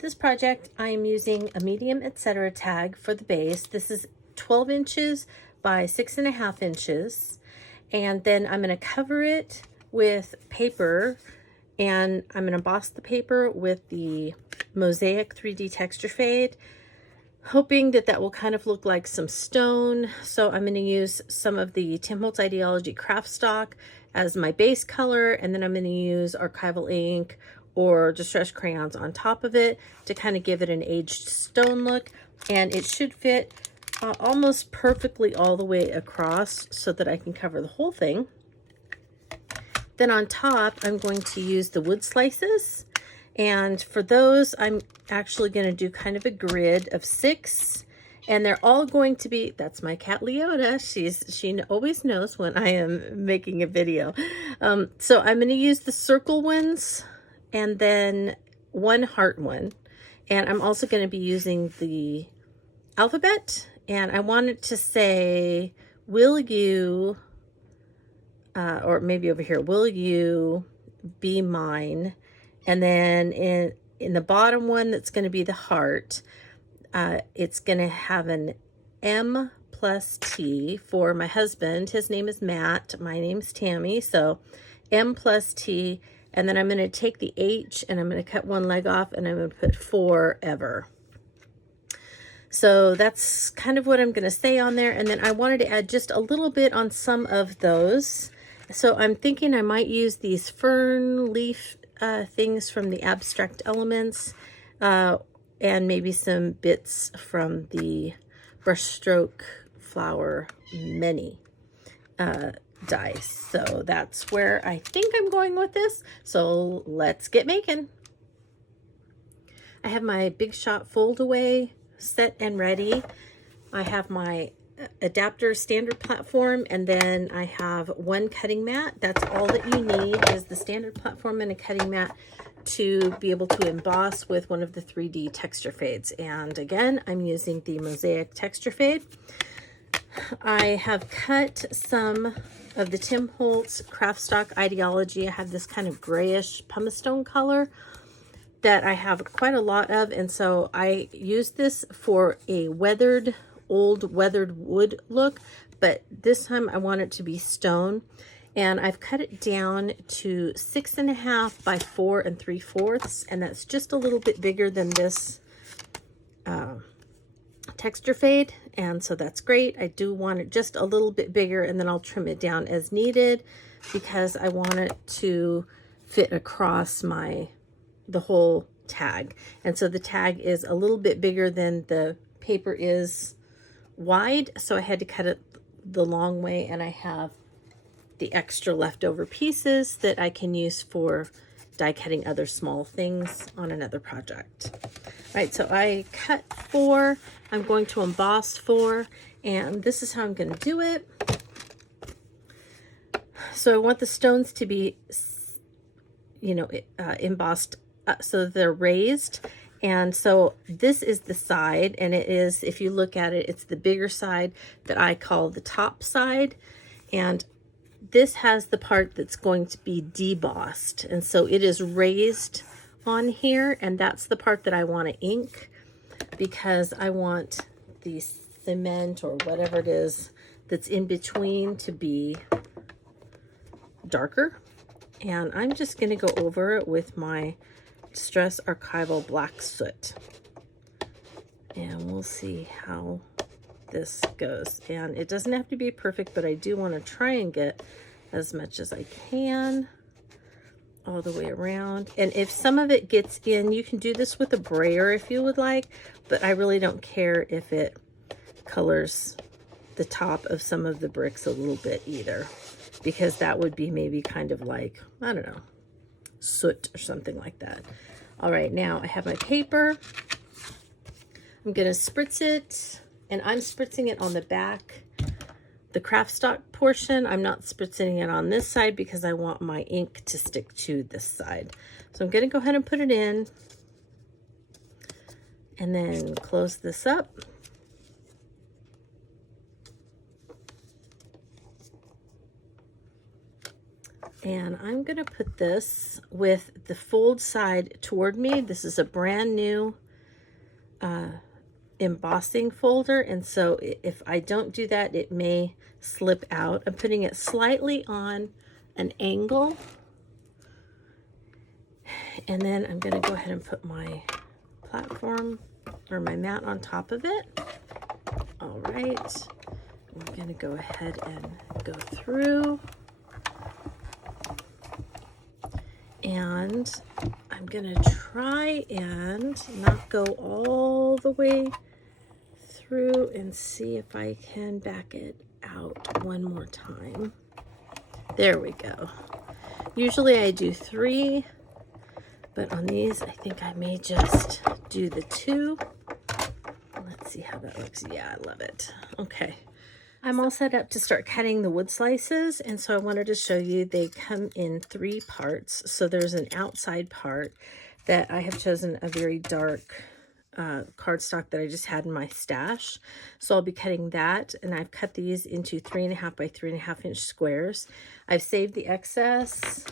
this project, I am using a medium Etcetera tag for the base. This is 12 inches by 6.5 inches. And then I'm going to cover it with paper, and I'm going to emboss the paper with the MOSAIC 3D texture fade, hoping that that will kind of look like some stone. So I'm going to use some of the Holtz Idea-ology craft stock as my base color, and then I'm going to use archival ink or distress crayons on top of it to kind of give it an aged stone look. And it should fit almost perfectly all the way across so that I can cover the whole thing. Then on top, I'm going to use the wood slices. And for those, I'm actually going to do kind of a grid of 6. And they're all going to be, that's my cat Leota. She always knows when I am making a video. So I'm going to use the circle ones and then one heart one. And I'm also going to be using the alphabet. And I wanted to say, will you, or maybe over here, will you be mine? And then in the bottom one, that's going to be the heart. It's going to have an M plus T for my husband. His name is Matt. My name's Tammy. So M plus T. And then I'm going to take the H and I'm going to cut one leg off and I'm going to put forever. So that's kind of what I'm going to say on there. And then I wanted to add just a little bit on some of those. So I'm thinking I might use these fern leaf things from the Abstract Elements, and maybe some bits from the Brushstroke Flower Mini dies. So that's where I think I'm going with this. So let's get making. I have my Big Shot Foldaway set and ready. I have my adapter standard platform, and then I have one cutting mat. That's all that you need is the standard platform and a cutting mat to be able to emboss with one of the 3D texture fades. And again, I'm using the MOSAIC texture fade. I have cut some of the Holtz craft stock Idea-ology. I have this kind of grayish pumice stone color that I have quite a lot of, and so I use this for a old weathered wood look, but this time I want it to be stone. And I've cut it down to 6.5 by 4 3/4, and that's just a little bit bigger than this texture fade, and so that's great. I do want it just a little bit bigger, and then I'll trim it down as needed because I want it to fit across the whole tag. And so the tag is a little bit bigger than the paper is wide, so I had to cut it the long way, and I have the extra leftover pieces that I can use for die cutting other small things on another project. All right, so I cut 4, I'm going to emboss 4, and this is how I'm going to do it. So I want the stones to be, embossed so that they're raised. And so this is the side, and it is, if you look at it, it's the bigger side that I call the top side. And this has the part that's going to be debossed. And so it is raised on here, and that's the part that I want to ink because I want the cement or whatever it is that's in between to be darker. And I'm just going to go over it with my Distress Archival Black Soot. And we'll see how this goes. And it doesn't have to be perfect, but I do want to try and get as much as I can all the way around. And if some of it gets in, you can do this with a brayer if you would like, but I really don't care if it colors the top of some of the bricks a little bit either, because that would be maybe kind of like, I don't know, soot or something like that. All right, now I have my paper. I'm going to spritz it, and I'm spritzing it on the back, the craft stock portion. I'm not spritzing it on this side because I want my ink to stick to this side. So I'm going to go ahead and put it in and then close this up. And I'm going to put this with the fold side toward me. This is a brand new embossing folder, and so if I don't do that, it may slip out. I'm putting it slightly on an angle, and then I'm going to go ahead and put my platform or my mat on top of it. All right, we're going to go ahead and go through, and I'm going to try and not go all the way through and see if I can back it out one more time. There we go. Usually I do 3, but on these I think I may just do the 2. Let's see how that looks. Yeah, I love it. Okay. I'm all set up to start cutting the wood slices, and so I wanted to show you they come in 3 parts. So there's an outside part that I have chosen a very dark cardstock that I just had in my stash. So I'll be cutting that, and I've cut these into 3.5 by 3.5 inch squares. I've saved the excess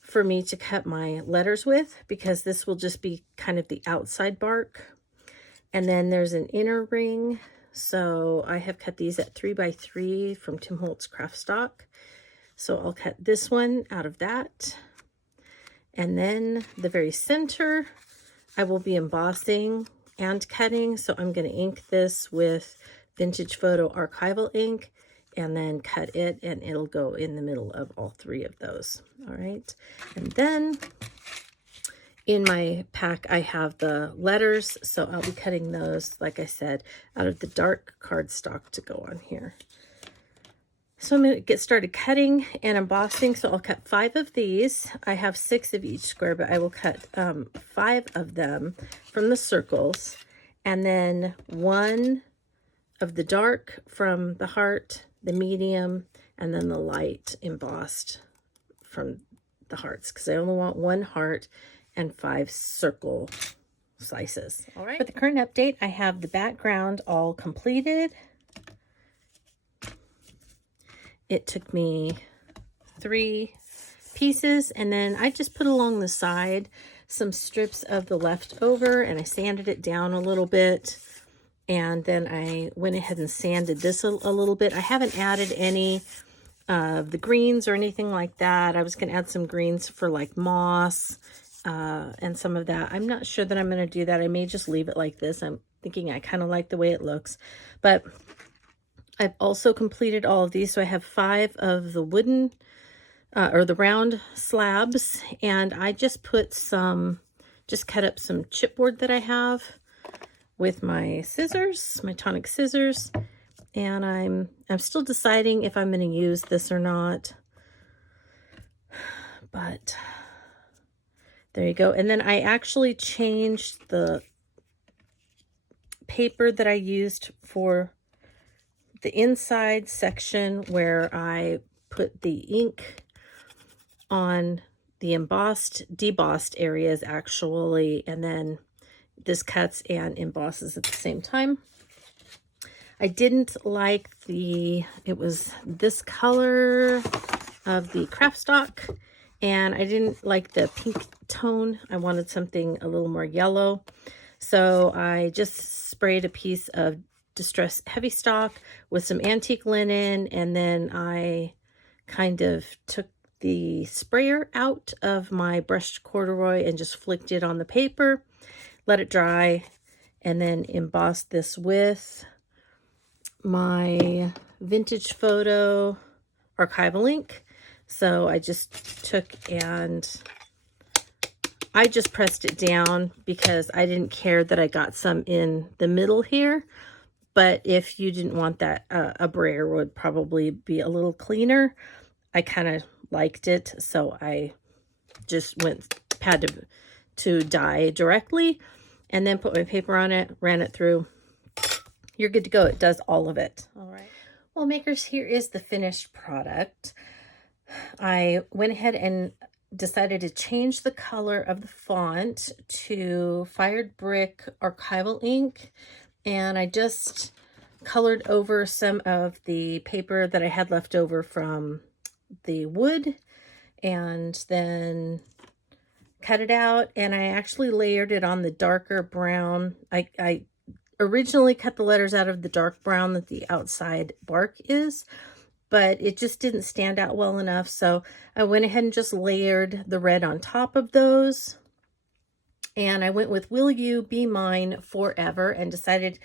for me to cut my letters with, because this will just be kind of the outside bark. And then there's an inner ring. So I have cut these at 3 by 3 from Tim Holtz craft stock. So I'll cut this one out of that. And then the very center, I will be embossing and cutting. So I'm going to ink this with Vintage Photo Archival ink, and then cut it, and it'll go in the middle of all 3 of those. All right. And then in my pack, I have the letters, so I'll be cutting those, like I said, out of the dark cardstock to go on here. So I'm going to get started cutting and embossing. So I'll cut 5 of these. I have 6 of each square, but I will cut 5 of them from the circles, and then 1 of the dark from the heart, the medium, and then the light embossed from the hearts, because I only want 1 heart and 5 circle slices. All right. For the current update, I have the background all completed. It took me 3 pieces, and then I just put along the side some strips of the leftover, and I sanded it down a little bit, and then I went ahead and sanded this a little bit. I haven't added any of the greens or anything like that. I was going to add some greens for like moss and some of that. I'm not sure that I'm going to do that. I may just leave it like this. I'm thinking I kind of like the way it looks, but I've also completed all of these. So I have 5 of the wooden or the round slabs, and I just put some, just cut up some chipboard that I have with my scissors, my tonic scissors, and I'm still deciding if I'm going to use this or not, but there you go. And then I actually changed the paper that I used for the inside section, where I put the ink on the embossed, debossed areas actually, and then this cuts and embosses at the same time. I didn't like it was this color of the craft stock, and I didn't like the pink tone. I wanted something a little more yellow. So I just sprayed a piece of distress heavy stock with some antique linen, and then I kind of took the sprayer out of my brushed corduroy and just flicked it on the paper, let it dry, and then embossed this with my Vintage Photo Archival ink. So I just took and I just pressed it down because I didn't care that I got some in the middle here. But if you didn't want that, a brayer would probably be a little cleaner. I kind of liked it, so I just had to dye directly, and then put my paper on it, ran it through. You're good to go. It does all of it. All right. Well, makers, here is the finished product. I went ahead and decided to change the color of the font to Fired Brick Archival ink, and I just colored over some of the paper that I had left over from the wood, and then cut it out, and I actually layered it on the darker brown. I originally cut the letters out of the dark brown that the outside bark is, but it just didn't stand out well enough, so I went ahead and just layered the red on top of those. And I went with Will You Be Mine Forever, and decided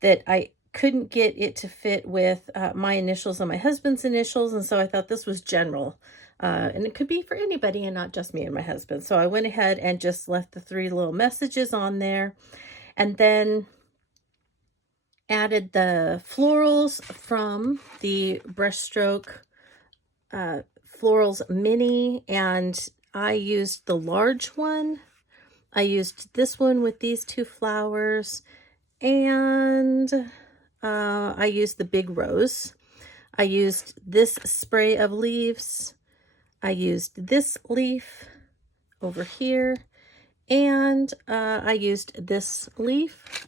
that I couldn't get it to fit with my initials and my husband's initials, and so I thought this was general. And it could be for anybody and not just me and my husband. So I went ahead and just left the 3 little messages on there, and then added the florals from the Brushstroke Florals Mini, and I used the large one. I used this one with these 2 flowers, and I used the big rose. I used this spray of leaves. I used this leaf over here, and I used this leaf,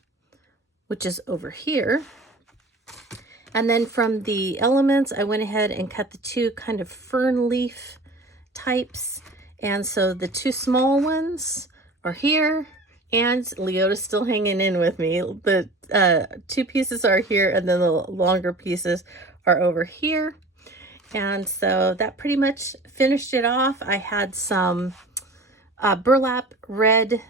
which is over here. And then from the elements, I went ahead and cut the 2 kind of fern leaf types. And so the 2 small ones are here, and Leota's still hanging in with me. The 2 pieces are here, and then the longer pieces are over here. And so that pretty much finished it off. I had some burlap red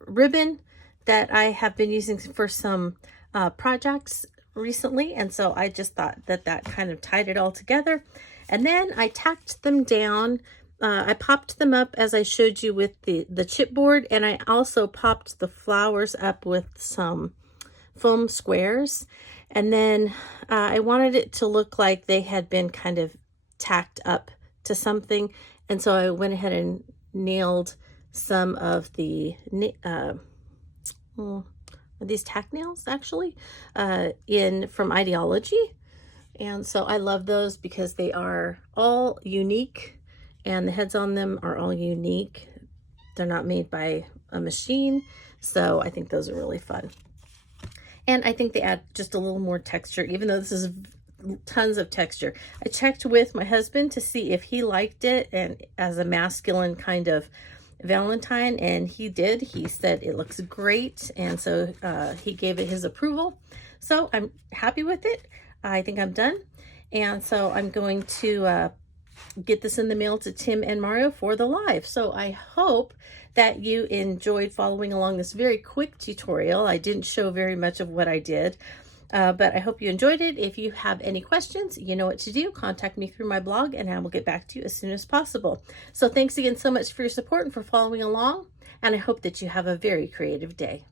ribbon that I have been using for some projects recently, and so I just thought that that kind of tied it all together. And then I tacked them down. I popped them up as I showed you with the chipboard, and I also popped the flowers up with some foam squares. And then I wanted it to look like they had been kind of tacked up to something, and so I went ahead and nailed some of the these tack nails actually in from Idea-ology. And so I love those because they are all unique, and the heads on them are all unique. They're not made by a machine, so I think those are really fun. And I think they add just a little more texture, even though this is tons of texture. I checked with my husband to see if he liked it and as a masculine kind of Valentine, and he did. He said it looks great, and so he gave it his approval. So I'm happy with it. I think I'm done, and so I'm going to get this in the mail to Tim and Mario for the live. So I hope that you enjoyed following along this very quick tutorial. I didn't show very much of what I did, but I hope you enjoyed it. If you have any questions, you know what to do. Contact me through my blog, and I will get back to you as soon as possible. So thanks again so much for your support and for following along, and I hope that you have a very creative day.